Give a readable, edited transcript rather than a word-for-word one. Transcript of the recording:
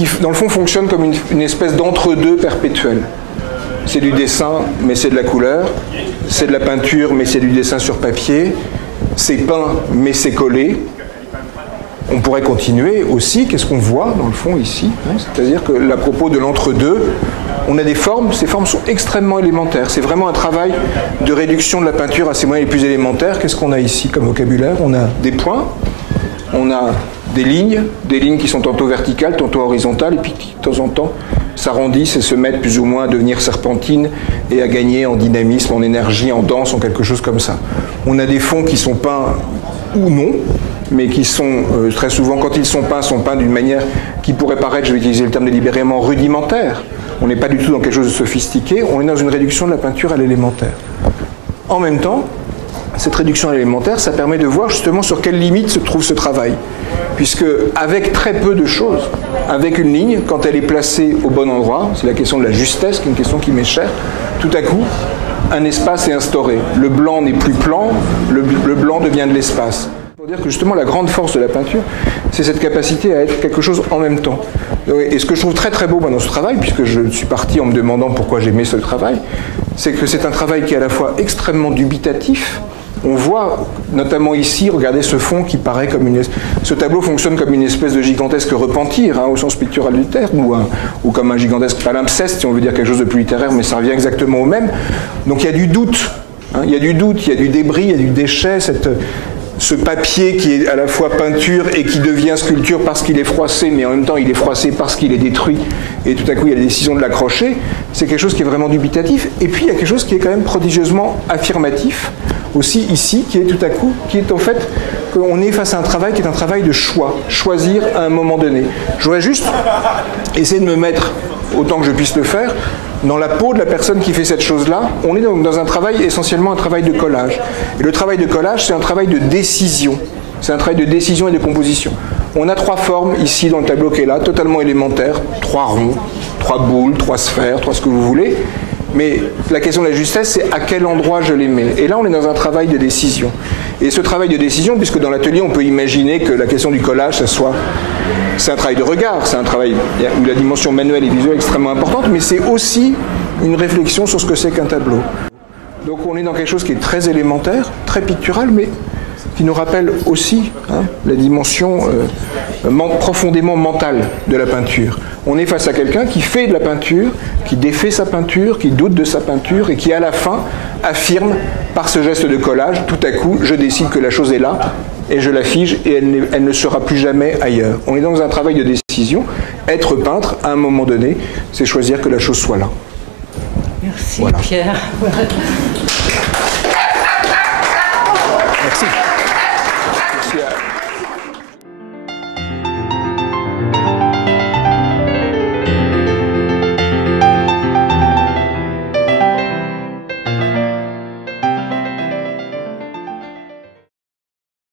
qui dans le fond fonctionne comme une espèce d'entre-deux perpétuel. C'est du dessin, mais c'est de la couleur. C'est de la peinture, mais c'est du dessin sur papier. C'est peint, mais c'est collé. On pourrait continuer aussi. Qu'est-ce qu'on voit dans le fond ici, hein? C'est-à-dire que à propos de l'entre-deux, on a des formes. Ces formes sont extrêmement élémentaires. C'est vraiment un travail de réduction de la peinture à ses moyens les plus élémentaires. Qu'est-ce qu'on a ici comme vocabulaire? On a des points, on a des lignes qui sont tantôt verticales, tantôt horizontales, et puis qui, de temps en temps, s'arrondissent et se mettent plus ou moins à devenir serpentines et à gagner en dynamisme, en énergie, en danse, en quelque chose comme ça. On a des fonds qui sont peints ou non, mais qui sont très souvent, quand ils sont peints d'une manière qui pourrait paraître, je vais utiliser le terme délibérément, rudimentaire. On n'est pas du tout dans quelque chose de sophistiqué, on est dans une réduction de la peinture à l'élémentaire. En même temps, cette réduction à l'élémentaire, ça permet de voir justement sur quelle limite se trouve ce travail. Puisque avec très peu de choses, avec une ligne, quand elle est placée au bon endroit, c'est la question de la justesse, qui est une question qui m'est chère, tout à coup, un espace est instauré. Le blanc n'est plus plan, le blanc devient de l'espace. Pour dire que justement la grande force de la peinture, c'est cette capacité à être quelque chose en même temps. Et ce que je trouve très très beau dans ce travail, puisque je suis parti en me demandant pourquoi j'aimais ce travail, c'est que c'est un travail qui est à la fois extrêmement dubitatif. On voit, notamment ici, regardez ce fond qui paraît comme ce tableau fonctionne comme une espèce de gigantesque repentir, hein, au sens pictural du terme, ou comme un gigantesque palimpseste, si on veut dire quelque chose de plus littéraire, mais ça revient exactement au même. Donc il y a du doute, hein, il y a du doute, il y a du débris, il y a du déchet, ce papier qui est à la fois peinture et qui devient sculpture parce qu'il est froissé, mais en même temps il est froissé parce qu'il est détruit, et tout à coup il y a la décision de l'accrocher, c'est quelque chose qui est vraiment dubitatif, et puis il y a quelque chose qui est quand même prodigieusement affirmatif, aussi ici, qui est tout à coup, qui est en fait, qu'on est face à un travail qui est un travail de choix, choisir à un moment donné. Je voudrais juste essayer de me mettre, autant que je puisse le faire, dans la peau de la personne qui fait cette chose-là. On est donc dans un travail, essentiellement un travail de collage. Et le travail de collage, c'est un travail de décision. C'est un travail de décision et de composition. On a trois formes ici dans le tableau qui est là, totalement élémentaires, 3 ronds, 3 boules, 3 sphères, 3 ce que vous voulez. Mais la question de la justesse, c'est à quel endroit je les mets. Et là, on est dans un travail de décision. Et ce travail de décision, puisque dans l'atelier, on peut imaginer que la question du collage, c'est un travail de regard, c'est un travail où la dimension manuelle et visuelle est extrêmement importante, mais c'est aussi une réflexion sur ce que c'est qu'un tableau. Donc on est dans quelque chose qui est très élémentaire, très pictural, mais qui nous rappelle aussi la dimension profondément mentale de la peinture. On est face à quelqu'un qui fait de la peinture, qui défait sa peinture, qui doute de sa peinture et qui à la fin affirme par ce geste de collage, tout à coup je décide que la chose est là et je la fige et elle ne sera plus jamais ailleurs. On est dans un travail de décision. Être peintre, à un moment donné, c'est choisir que la chose soit là. Merci, voilà. Pierre.